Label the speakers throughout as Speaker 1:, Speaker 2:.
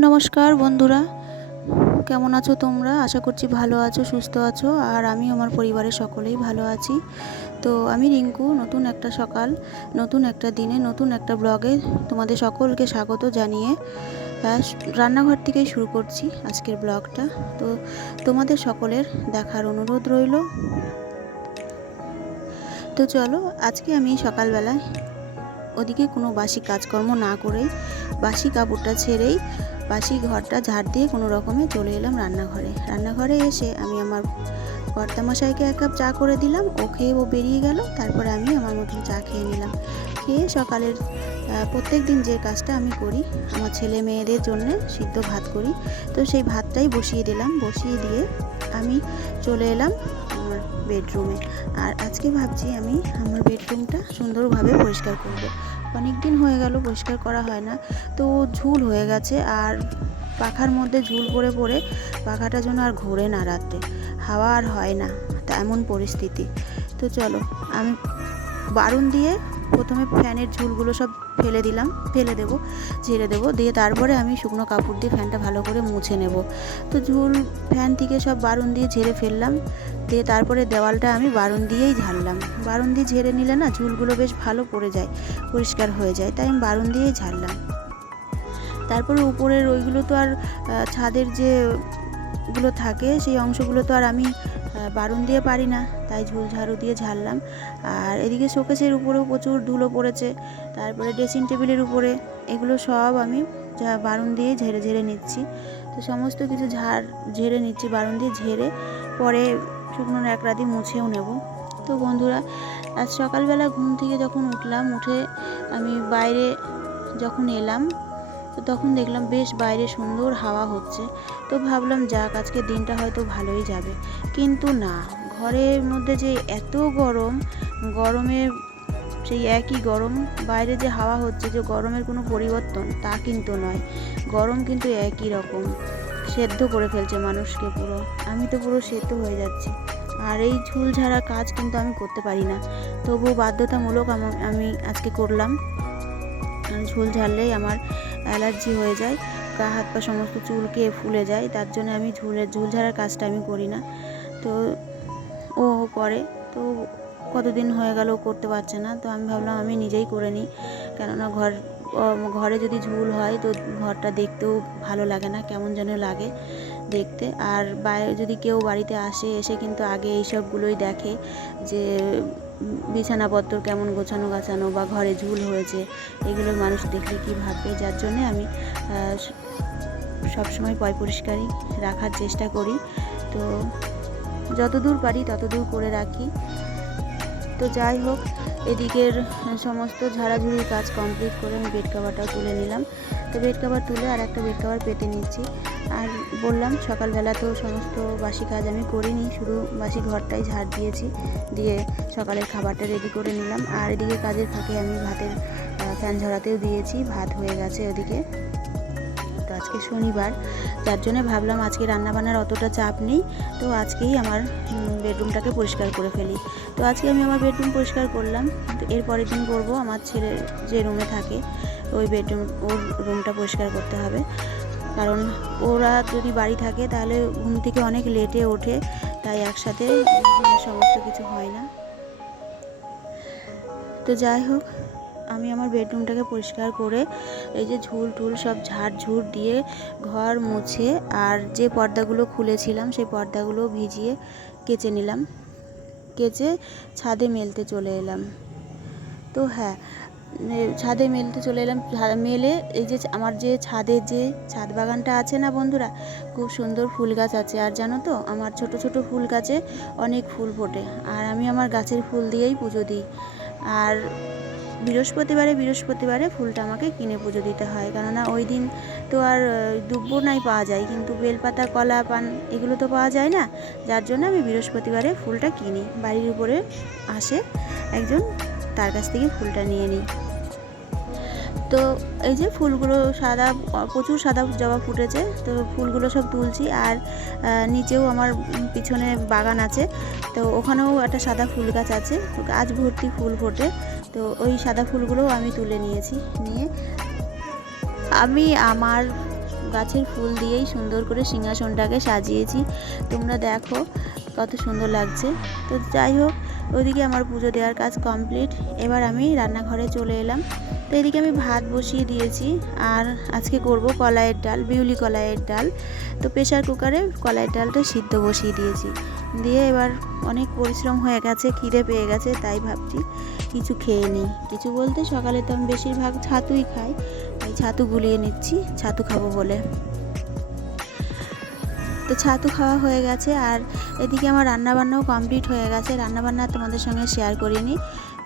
Speaker 1: নমস্কার বন্ধুরা। কেমন আছো তোমরা? আশা করছি ভালো আছো, সুস্থ আছো, আর আমি আমার পরিবারের সকলেই ভালো আছি। তো আমি রিঙ্কু, নতুন একটা সকাল, নতুন একটা দিনে, নতুন একটা ব্লগে তোমাদের সকলকে স্বাগত জানিয়ে রান্নাঘর থেকেই শুরু করছি আজকের ব্লগটা। তো তোমাদের সকলের দেখার অনুরোধ রইল। তো চলো, আজকে আমি সকালবেলায় ওদিকে কোনো বাসি কাজকর্ম না করেই বাসি কাপড়টা ছেড়েই বাসি ঘরটা ঝাড় দিয়ে কোনো রকমে চলে এলাম রান্নাঘরে। রান্নাঘরে এসে আমি আমার কর্তামশাইকে এক কাপ চা করে দিলাম, ও খেয়ে ও বেরিয়ে গেল, তারপরে আমি আমার মতন চা খেয়ে নিলাম। খেয়ে সকালের প্রত্যেক দিন যে কাজটা আমি করি, আমার ছেলে মেয়েদের জন্য সিদ্ধ ভাত করি, তো সেই ভাতটাই বসিয়ে দিলাম, বসিয়ে দিয়ে আমি চলে এলাম আমার বেডরুমে। আর আজকে ভাবছি আমি আমার বেডরুমটা সুন্দরভাবে পরিষ্কার করব। অনেক দিন হয়ে গেল, পরিষ্কার করা হয় না। তো ঝুল হয়ে গেছে আর পাখার মধ্যে ঝুল পড়ে পড়ে পাখাটা যেন আর ঘোরে না রাতে হাওয়া আর হয় না এমন পরিস্থিতি। তো চলো, আমি বারুন দিয়ে প্রথমে ফ্যানের ঝুলগুলো সব ফেলে দিলাম, ফেলে দেবো, ঝেড়ে দেবো, দিয়ে তারপরে আমি শুকনো কাপড় দিয়ে ফ্যানটা ভালো করে মুছে নেব। তো ঝুল ফ্যান থেকে সব বারুন দিয়ে ঝেড়ে ফেললাম, দিয়ে তারপরে দেওয়ালটা আমি বারুন দিয়েই ঝাড়লাম। বারুন দিয়ে ঝেড়ে নিলে না ঝুলগুলো বেশ ভালো পড়ে যায়, পরিষ্কার হয়ে যায়, তাই আমি বারুন দিয়েই ঝাড়লাম। তারপরে উপরের ওইগুলো তো আর ছাদের যে গুলো থাকে, সেই অংশগুলো তো আর আমি বারুন দিয়ে পারি না। তাই ঝুল ঝাড়ু দিয়ে ঝাড়লাম। আর এদিকে শোকেসের উপরেও প্রচুর ধুলো পড়েছে। তারপরে ড্রেসিং টেবিলের উপরে, এগুলো সব আমি বারুন দিয়ে ঝেড়ে ঝেড়ে নিচ্ছি। তো সমস্ত কিছু ঝাড়, ঝেড়ে নিচ্ছি বারুন দিয়ে ঝেড়ে, পরে শুকনো এক রাতি মুছেও নেব। তো বন্ধুরা, আজ সকালবেলা ঘুম থেকে যখন উঠলাম, উঠে আমি বাইরে যখন এলাম তো তখন দেখলাম বেশ বাইরে সুন্দর হাওয়া হচ্ছে। তো ভাবলাম, যাক, আজকে দিনটা হয়তো ভালোই যাবে। কিন্তু না, ঘরের মধ্যে যে এত গরম, গরমে সেই একই গরম, বাইরে যে হাওয়া হচ্ছে, যে গরমের কোনো পরিবর্তন, তা কিন্তু নয়। গরম কিন্তু একই রকম, সেদ্ধ করে ফেলছে মানুষকে পুরো। আমি তো পুরো সেদ্ধ হয়ে যাচ্ছি। আর এই ঝুল ঝাড়া কাজ কিন্তু আমি করতে পারি না। তবুও বাধ্যতামূলক আমা- আমি আজকে করলাম। ঝুল ঝাড়লেই আমার অ্যালার্জি হয়ে যায়, গা হাত পা সমস্ত চুলকে ফুলে যায়, তার জন্য আমি ঝুলের ঝুল ঝাড়ার কাজটা আমি করি না। তো ও করে, তো কতদিন হয়ে গেল করতে পারছে না, তো আমি ভাবলাম আমি নিজেই করে নিই। কেননা ঘর ঘরে যদি ঝুল হয় তো ঘরটা দেখতেও ভালো লাগে না, কেমন যেন লাগে দেখতে। আর বাইরে যদি কেউ বাড়িতে আসে, এসে কিন্তু আগে এইসবগুলোই দেখে যে বিছানাপত্র কেমন গোছানো গাছানো বা ঘরে ঝুল হয়েছে, এগুলো মানুষ দেখলে কি ভাববে? যার জন্যে আমি সবসময় পয় পরিষ্কারই রাখার চেষ্টা করি। তো যতদূর পারি ততদূর করে রাখি। তো যাই হোক এদিকের সমস্ত ঝাড়াঝুড়ির কাজ কমপ্লিট করে আমি বেড কাভারটাও তুলে নিলাম। তো বেড কাভার তুলে আর একটা বেড কাভার পেতে নিচ্ছি। আর বললাম, সকালবেলা তো সমস্ত বাসি কাজ আমি করিনি, শুধু বাসি ঘরটাই ঝাড় দিয়েছি, দিয়ে সকালের খাবারটা রেডি করে নিলাম। আর এদিকে কাজের ফাঁকে আমি ভাতের ফ্যান ঝরাতেও দিয়েছি, ভাত হয়ে গেছে ওদিকে। আজকে শনিবার। যার জন্য ভাবলাম আজকে রান্নাবান্নার অতটা চাপ নেই। তো আজকেই আমার বেডরুমটাকে পরিষ্কার করে ফেলি। তো আজকে আমি আমার বেডরুম পরিষ্কার করলাম। তো এর পরের দিন করব, আমার ছেলে যে রুমে থাকে, ওই বেডরুম, ওর রুমটা পরিষ্কার করতে হবে। কারণ ওরা যদি বাড়ি থাকে, তাহলে ঘুম থেকে অনেক লেটে ওঠে। তাই একসাথে সমস্ত কিছু হয় না। তো যাই হোক আমি আমার বেডরুমটাকে পরিষ্কার করে এই যে ঝুল টুল সব ঝাড় ঝুড় দিয়ে ঘর মুছে আর যে পর্দাগুলো খুলেছিলাম সেই পর্দাগুলো ভিজিয়ে কেচে নিলাম। কেচে ছাদে মেলতে চলে এলাম। তো হ্যাঁ ছাদে মেলতে চলে এলাম। মেলে এই যে আমার যে ছাদে যে ছাদ বাগানটা আছে না বন্ধুরা, খুব সুন্দর ফুল গাছ আছে। আর জানো তো, আমার ছোট ছোট ফুল গাছে অনেক ফুল ফোটে। আর আমি আমার গাছের ফুল দিয়েই পুজো দিই। আর বৃহস্পতিবারে বৃহস্পতিবারে ফুলটা আমাকে কিনে পুজো দিতে হয়। কেননা ওই দিন তো আর দুব্বো নাই পাওয়া যায়। কিন্তু বেলপাতা, কলা, পান এগুলো তো পাওয়া যায় না। যার জন্য আমি বৃহস্পতিবারে ফুলটা কিনি। বাড়ির উপরে আসে একজন, তার কাছ থেকে ফুলটা নিয়ে নিই। তো এই যে ফুলগুলো সাদা, প্রচুর সাদা জবা ফুটেছে। তো ফুলগুলো সব তুলছি আর নিচেও আমার পিছনে বাগান আছে। তো ওখানেও একটা সাদা ফুল গাছ আছে। গাছ ভর্তি ফুল ফোটে। তো ওই সাদা ফুলগুলোও আমি তুলে নিয়েছি নিয়ে। আমি আমার গাছের ফুল দিয়েই সুন্দর করে সিংহাসনটাকে সাজিয়েছি। তোমরা দেখো কত সুন্দর লাগছে। তো যাই হোক, ওইদিকে আমার পুজো দেওয়ার কাজ কমপ্লিট। এবার আমি রান্নাঘরে চলে এলাম। তো এদিকে আমি ভাত বসিয়ে দিয়েছি আর আজকে করব কলাইয়ের ডাল, বিউলি কলাইয়ের ডাল। তো প্রেশার কুকারে কলাইয়ের ডালটা সিদ্ধ বসিয়ে দিয়েছি। দিয়ে এবার অনেক পরিশ্রম হয়ে গেছে, খিদে পেয়ে গেছে, তাই ভাবছি কিছু খেয়ে নিই। কিছু বলতে সকালে তো আমি বেশিরভাগ ছাতুই খাই, তাই ছাতু গুলিয়ে নিচ্ছি, ছাতু খাব বলে। তো ছাতু খাওয়া হয়ে গেছে আর এদিকে আমার রান্নাবান্নাও কমপ্লিট হয়ে গেছে। রান্নাবান্না তোমাদের সঙ্গে শেয়ার করিনি।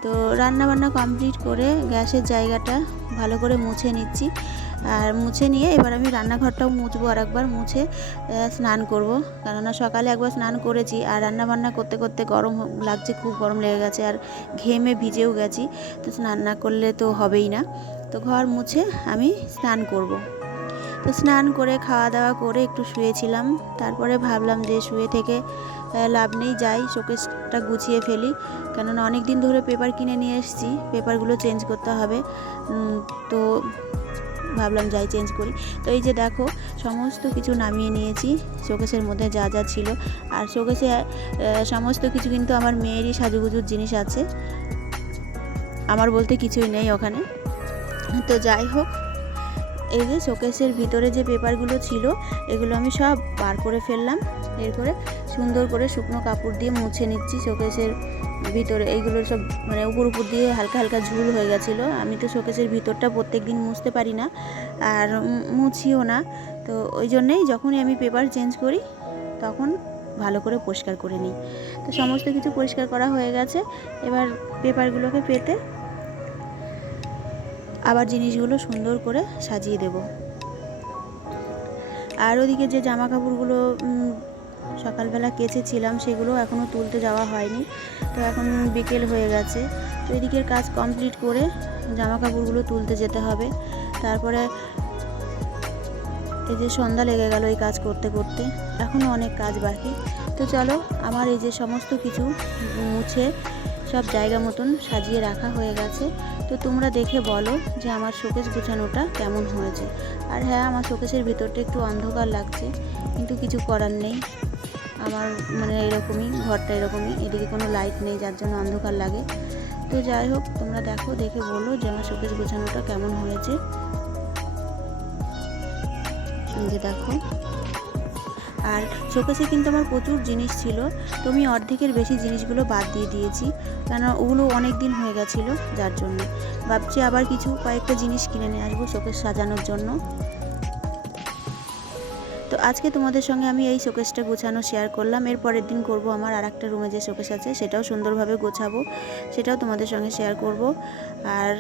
Speaker 1: তো রান্নাবান্না কমপ্লিট করে গ্যাসের জায়গাটা ভালো করে মুছে নিচ্ছি। আর মুছে নিয়ে এবার আমি রান্নাঘরটাও মুছবো আর একবার মুছে স্নান করব। কেননা সকালে একবার স্নান করেছি আর রান্না বান্না করতে করতে গরম লাগছে, খুব গরম লেগে গেছে আর ঘেমে ভিজেও গেছি। তো স্নান না করলে তো হবেই না। তো ঘর মুছে আমি স্নান করব। তো স্নান করে খাওয়া দাওয়া করে একটু শুয়েছিলাম। তারপরে ভাবলাম যে শুয়ে থেকে লাভ নেই, যাই, শোকেসটা গুছিয়ে ফেলি। কেননা অনেক দিন ধরে পেপার কিনে নিয়ে এসেছি, পেপারগুলো চেঞ্জ করতে হবে। তো ভাবলাম যাই, চেঞ্জ করি। তো এই যে দেখো, সমস্ত কিছু নামিয়ে নিয়েছি, শোকেসের মধ্যে যা যা ছিল। আর শোকেসে সমস্ত কিছু কিন্তু আমার মেয়েরই সাজুগুজুর জিনিস আছে। আমার বলতে কিছুই নেই ওখানে। তো যাই হোক এই যে শোকেসের ভিতরে যে পেপারগুলো ছিল, এগুলো আমি সব বার করে ফেললাম। এর করে সুন্দর করে শুকনো কাপড় দিয়ে মুছে নিচ্ছি শোকেসের ভিতরে। এইগুলো সব মানে উপর উপর দিয়ে হালকা হালকা ঝুল হয়ে গেছিল। আমি তো শোকেসের ভিতরটা প্রত্যেক দিন মুছতে পারি না আর মুছিও না। তো ওই জন্যেই যখনই আমি পেপার চেঞ্জ করি, তখন ভালো করে পরিষ্কার করে নিই। তো সমস্ত কিছু পরিষ্কার করা হয়ে গেছে। এবার পেপারগুলোকে পেতে আবার জিনিসগুলো সুন্দর করে সাজিয়ে দেব। আর ওদিকে যে জামা কাপড়গুলো সকালবেলা কেচেছিলাম, সেগুলো এখনও তুলতে যাওয়া হয়নি। তো এখন বিকেল হয়ে গেছে। তো এদিকের কাজ কমপ্লিট করে জামা কাপড়গুলো তুলতে যেতে হবে। তারপরে এই যে সন্ধ্যা লেগে গেল এই কাজ করতে করতে। এখনও অনেক কাজ বাকি। তো চলো, আমার এই যে সমস্ত কিছু মুছে সব জায়গা মতন সাজিয়ে রাখা হয়ে গেছে। তো তোমরা দেখে বলো যে আমার শোকেস গুছানোটা কেমন হয়েছে। আর হ্যাঁ আমার শোকেসের ভিতরটা একটু অন্ধকার লাগছে, কিন্তু কিছু করার নেই। আমার মানে এরকমই, ঘরটা এরকমই, এদিকে কোনো লাইট নেই, যার জন্য অন্ধকার লাগে। তো যাই হোক, তোমরা দেখো, দেখে বলো যে আমার শোকেস গোছানোটা কেমন হয়েছে। যে দেখো। আর শোকেসে কিন্তু আমার প্রচুর জিনিস ছিল। তো আমি অর্ধেকের বেশি জিনিসগুলো বাদ দিয়ে দিয়েছি। কেন ওগুলো অনেক দিন হয়ে গেছিল যার জন্য। ভাবছি আবার কিছু কয়েকটা জিনিস কিনে নিয়ে আসব শোকেস সাজানোর জন্য। তো আজকে তোমাদের সঙ্গে আমি এই শোকেসটা গোছানো শেয়ার করলাম। এর পরের দিন করব আমার আর একটা রুমে যে শোকেস আছে, সেটাও সুন্দরভাবে গোছাবো, সেটাও তোমাদের সঙ্গে শেয়ার করব। আর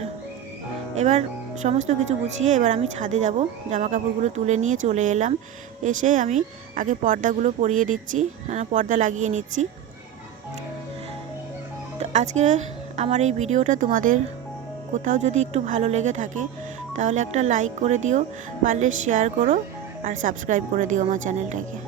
Speaker 1: এবার সমস্ত কিছু গুছিয়ে এবার আমি ছাদে যাব। জামা কাপড়গুলো তুলে নিয়ে চলে এলাম। এসে আমি আগে পর্দাগুলো পরিয়ে দিচ্ছি পর্দা লাগিয়ে নিচ্ছি। তো আজকে আমার এই ভিডিওটা তোমাদের কোথাও যদি একটু ভালো লেগে থাকে, তাহলে একটা লাইক করে দিও, পারলে শেয়ার করো আর সাবস্ক্রাইব করে দিও আমার চ্যানেলটাকে